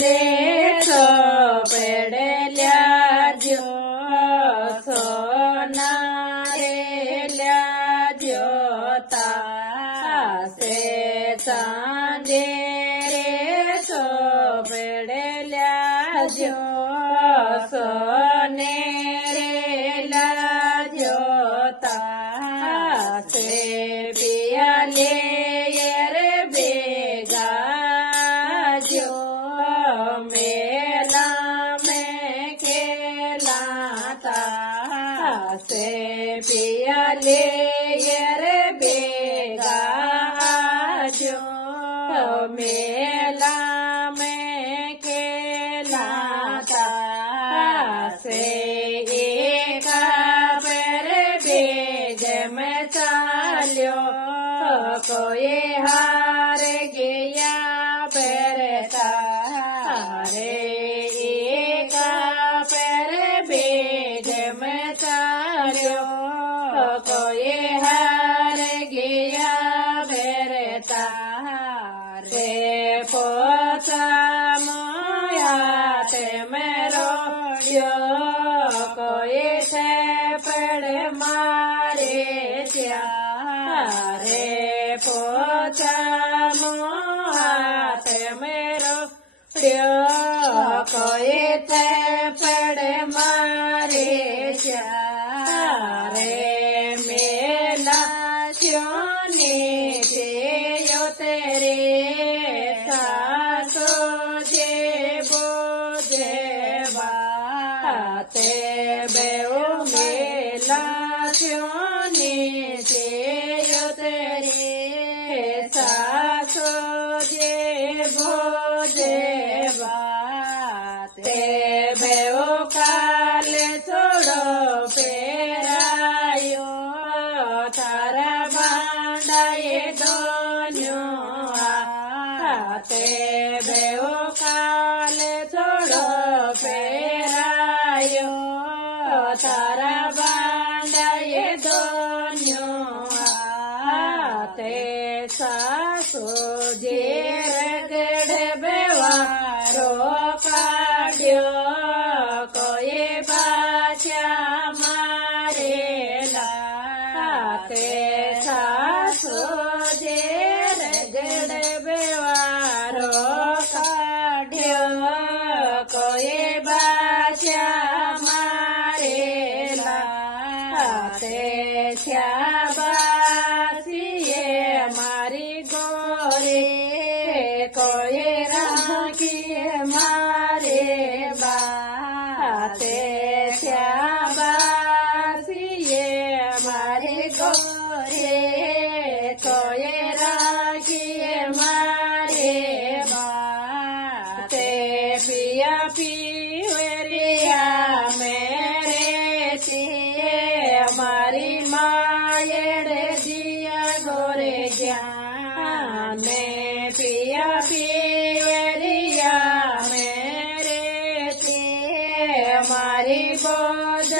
રે ચોપડલ્યા જો સોના રે લ્યા તાસે ચાંદે રે ચોપડલ્યા જો સોને રે લ્યા તાસે પિયા લે રે બેગા જો મેલા में खेलाता से पिया ले रे बेगा जो मेला में खेलाता से एक पर बेग में चाल्यो कोई हार गया परता रे एक पर बेग में चाल्यो कोई हार गया परता रे पोता मोयात में रोड्यो कोई से पड़ मारे रे पोता मोहात में रोड्यो कोई से पड़ मारे रे मेला सोने से यो तेरे सासो जे बोझे बाते बेओ मेला सोने से यो तेरे सासो जे बोझे बाते बेओ काल छोड़ो फेरायो तारा बांडाए दोन्यो आते बेओ काल छोड़ो फेरायो तारा बांडाए दोन्यो आते सासो जे रगड़ बेवारो काड्यो कोई बाचा मारेला ते सासो जे रगड़ बेवारो काड्यो कोई बाचा मारेला ते शाबाशिए मारी गोरे कोई राखी मारे बाते शाबाशिए मारी गोरे कोई राखी मारे बाते पिया पिवरिया मेरे चिए मारी मायड़ दिया गोरे ज्ञान पिया पिवरिया मेरे चिए मारी बोझ